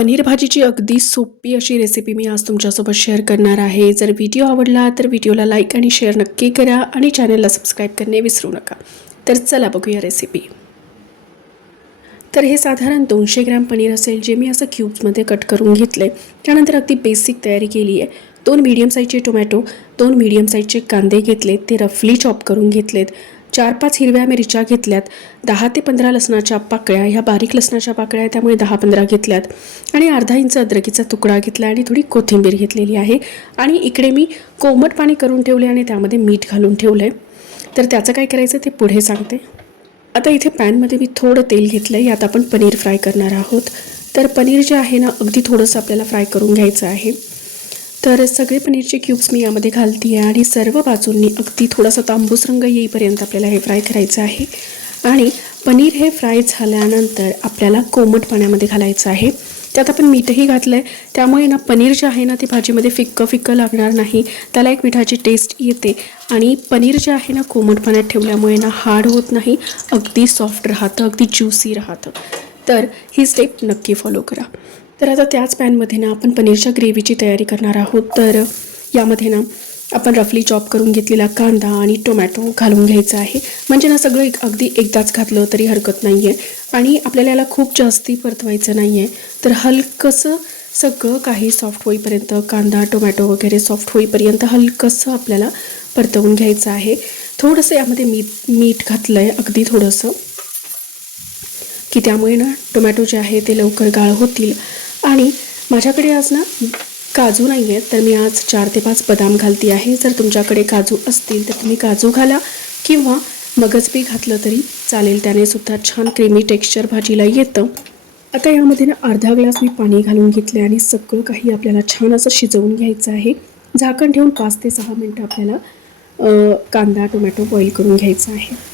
पनीर भाजीची अगदी सोपी अशी रेसिपी मी आज तुमच्यासोबत शेअर करणार आहे। जर व्हिडिओ आवडला तर व्हिडिओला लाईक आणि शेअर नक्की करा आणि चॅनलला सबस्क्राईब करणे विसरू नका। तर चला बघूया रेसिपी। तर हे साधारण 200 ग्रॅम पनीर असेल, जे मी असं क्यूब्समध्ये कट करून घेतले। त्यानंतर अगदी बेसिक तयारी केली आहे। 2 मीडियम साईजचे टोमॅटो, 2 मीडियम साईजचे कांदे घेतले, ते रफली चॉप करून घेतलेत। 4-5 हिरव्या मिरच्या घेतल्यात, 10 ते 15 लसणाच्या पाकळ्या, ह्या बारीक लसणाच्या पाकळ्या त्यामुळे 10-15 घेतल्यात आणि अर्धा इंच अद्रकीचा तुकडा घेतला आणि थोडी कोथिंबीर घेतलेली आहे। आणि इकडे मी कोमट पाणी करून ठेवले आणि त्यामध्ये मीठ घालून ठेवले। तर त्याचं काय करायचं ते पुढे सांगते। आता इथे पॅनमध्ये मी थोडं तेल घेतलं आहे, यात आपण पनीर फ्राय करणार आहोत। तर पनीर जे आहे ना, अगदी थोडंसं आपल्याला फ्राय करून घ्यायचं आहे। तर सगळे पनीरचे क्यूब्स मी यामध्ये घालते आहे आणि सर्व बाजूंनी अगदी थोडासा तांबूस रंग येईपर्यंत आपल्याला हे फ्राय करायचं आहे। आणि पनीर हे फ्राय झाल्यानंतर आपल्याला कोमट पाण्यामध्ये घालायचं आहे। त्यात आपण मीठही घातलं आहे, त्यामुळे ना पनीर जे आहे ना ते भाजीमध्ये फिक्कं लागणार नाही, त्याला एक मिठाची टेस्ट येते। आणि पनीर जे आहे ना कोमट पाण्यात ठेवल्यामुळे ना हार्ड होत नाही, अगदी सॉफ्ट राहतं, अगदी ज्युसी राहतं। तर ही स्टेप नक्की फॉलो करा। तर आता त्याच पॅनमध्ये ना आपण पनीरच्या ग्रेव्हीची तयारी करणार आहोत। तर यामध्ये ना आपण रफली चॉप करून घेतलेला कांदा आणि टोमॅटो घालून घ्यायचं आहे। म्हणजे ना सगळं अगदी एकदाच घातलं तरी हरकत नाही आहे आणि आपल्याला याला खूप जास्ती परतवायचं नाही आहे। तर हलकंसं सगळं काही सॉफ्ट होईपर्यंत, कांदा टोमॅटो वगैरे सॉफ्ट होईपर्यंत हलकंसं आपल्याला परतवून घ्यायचं आहे। थोडंसं यामध्ये मीठ घातलं आहे, अगदी थोडंसं, की त्यामुळे ना टोमॅटो जे आहे ते लवकर गाळ होतील। आणि माझ्याकडे आज ना काजू नाही आहेत, तर मी आज 4 ते 5 बदाम घालते आहे। जर तुमच्याकडे काजू असतील तर तुम्ही काजू घाला किंवा मगज बी घातलं तरी चालेल, त्याने सुद्धा छान क्रीमी टेक्स्चर भाजीला येतं। आता यामध्ये ना अर्धा ग्लास मी पाणी घालून घेतले आणि सगळं काही आपल्याला छान असं शिजवून घ्यायचं आहे। झाकण ठेवून 5 ते 6 मिनटं आपल्याला कांदा टोमॅटो बॉईल करून घ्यायचा आहे।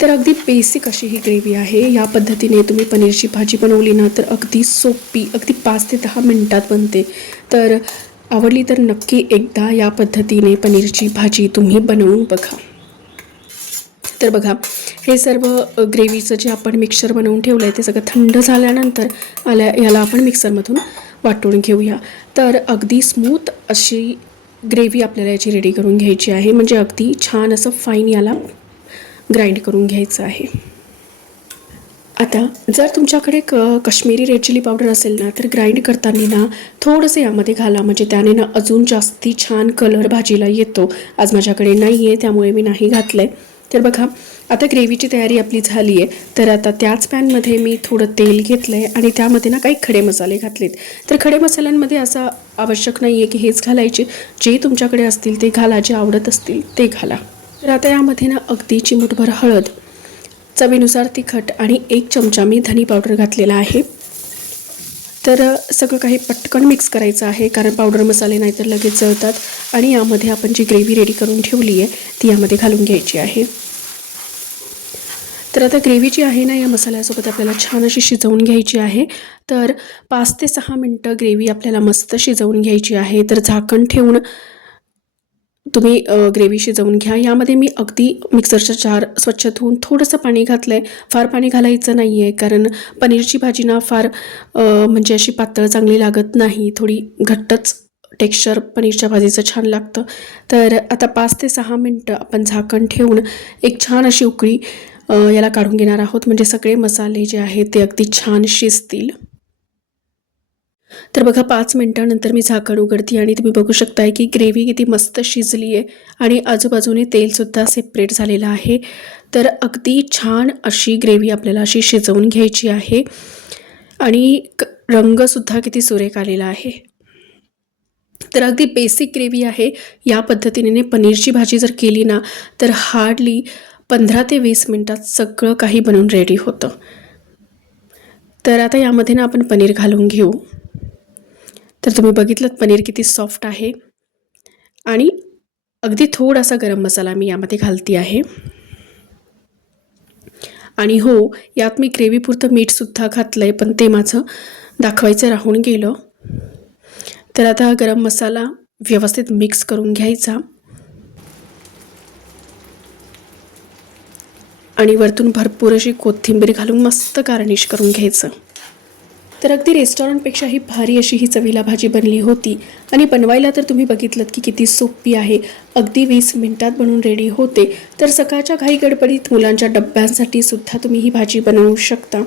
तर अगदी बेसिक अशी ही ग्रेव्ही आहे। या पद्धतीने तुम्ही पनीरची भाजी बनवली ना तर अगदी सोपी, अगदी 5 ते 10 मिनटात बनते। तर आवडली तर नक्की एकदा या पद्धतीने पनीरची भाजी तुम्ही बनवून बघा। तर बघा, हे सर्व ग्रेव्हीचं जे आपण मिक्सचर बनवून ठेवलं आहे ते सगळं थंड झाल्यानंतर याला आपण मिक्सरमधून वाटून घेऊया। तर अगदी स्मूथ अशी ग्रेव्ही आपल्याला याची रेडी करून घ्यायची आहे, म्हणजे अगदी छान असं फाईन याला ग्राइंड करून घ्यायचं आहे। आता जर तुमच्याकडे काश्मीरी रेड चिली पावडर असेल ना, तर ग्राइंड करताना ना थोडंसं यामध्ये घाला, म्हणजे त्याने ना अजून जास्ती छान कलर भाजीला येतो। आज माझ्याकडे नाही आहे त्यामुळे मी नाही घातलं आहे। तर बघा, आता ग्रेव्हीची तयारी आपली झाली आहे। तर आता त्याच पॅनमध्ये मी थोडं तेल घेतलं आहे आणि त्यामध्ये ना काही खडे मसाले घातलेत। तर खडे मसाल्यांमध्ये असं आवश्यक नाही आहे की हेच घालायचे, जे तुमच्याकडे असतील ते घाला, जे आवडत असतील ते घाला। तर आता यामध्ये ना अगदी चिमूटभर हळद, चवीनुसार तिखट आणि 1 चमचा मी धनी पावडर घातलेला आहे। तर सगळं काही पटकन मिक्स करायचं आहे, कारण पावडर मसाले नाहीतर लगेच जळतात। आणि यामध्ये आपण जी ग्रेव्ही रेडी करून ठेवली आहे ती यामध्ये घालून घ्यायची आहे। तर आता ग्रेव्ही जी आहे ना या मसाल्यासोबत आपल्याला छान अशी शिजवून घ्यायची आहे। तर 5 ते 6 मिनटं ग्रेव्ही आपल्याला मस्त शिजवून घ्यायची आहे। तर झाकण ठेवून तुम्ही ग्रेव्ही शिजवून घ्या। यामध्ये मी अगदी मिक्सरचा जार स्वच्छ धुवून थोडंसं पाणी घातलं आहे। फार पाणी घालायचं नाही आहे, कारण पनीरची भाजी ना फार म्हणजे अशी पातळ चांगली लागत नाही, थोडी घट्टच टेक्स्चर पनीरच्या भाजीचं छान लागतं। तर आता 5 ते 6 मिनटं आपण झाकण ठेवून एक छान अशी उकळी याला काढून घेणार आहोत, म्हणजे सगळे मसाले जे आहेत ते अगदी छान शिजतील। तर बघा, 5 मिनिटांनंतर मी झाकण उघडते आणि तुम्ही बघू शकताय की ग्रेव्ही किती मस्त शिजली आहे आणि आजूबाजूने तेलसुद्धा सेपरेट झालेलं आहे। तर अगदी छान अशी ग्रेव्ही आपल्याला अशी शिजवून घ्यायची आहे आणि रंगसुद्धा किती सुरेख आलेला आहे। तर अगदी बेसिक ग्रेव्ही आहे। या पद्धतीने पनीरची भाजी जर केली ना तर हार्डली 15 ते 20 मिनिटात सगळं काही बनवून रेडी होतं। तर आता यामध्ये ना आपण पनीर घालून घेऊ। तर तुम्ही बघितलं पनीर किती सॉफ्ट आहे आणि अगदी थोडासा गरम मसाला मी यामध्ये घालते आहे। आणि हो, यात मी ग्रेव्हीपुरतं मीठसुद्धा घातलं आहे, पण ते माझं दाखवायचं राहून गेलं। तर आता गरम मसाला व्यवस्थित मिक्स करून घ्यायचा आणि वरतून भरपूर अशी कोथिंबीर घालून मस्त गार्निश करून घ्यायचं। तर अगदी रेस्टॉरंटपेक्षाही भारी अशी ही चवीला भाजी बनली होती आणि बनवायला तर तुम्ही बघितलं की किती सोपी आहे. अगदी 20 मिनिटात बनून रेडी होते. तर सकाळच्या घाई गडबडीत मुलांच्या डब्यांसाठी सुद्धा तुम्ही ही भाजी बनवू शकता.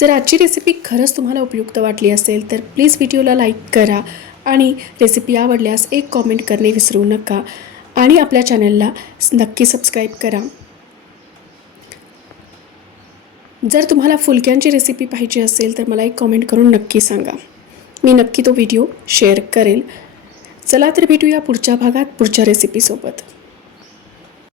जर आजची रेसिपी खरंच तुम्हाला उपयुक्त वाटली असेल तर प्लीज व्हिडिओला लाईक करा आणि रेसिपी आवडल्यास एक कॉमेंट करणे विसरू नका आणि आपल्या चॅनलला नक्की सबस्क्राईब करा. जर तुम्हाला फुलक्यांची रेसिपी पाहिजे असेल तर मला एक कॉमेंट करून नक्की सांगा. मी नक्की तो व्हिडिओ शेअर करेल. चला तर भेटूया पुढच्या भागात पुढच्या रेसिपीसोबत.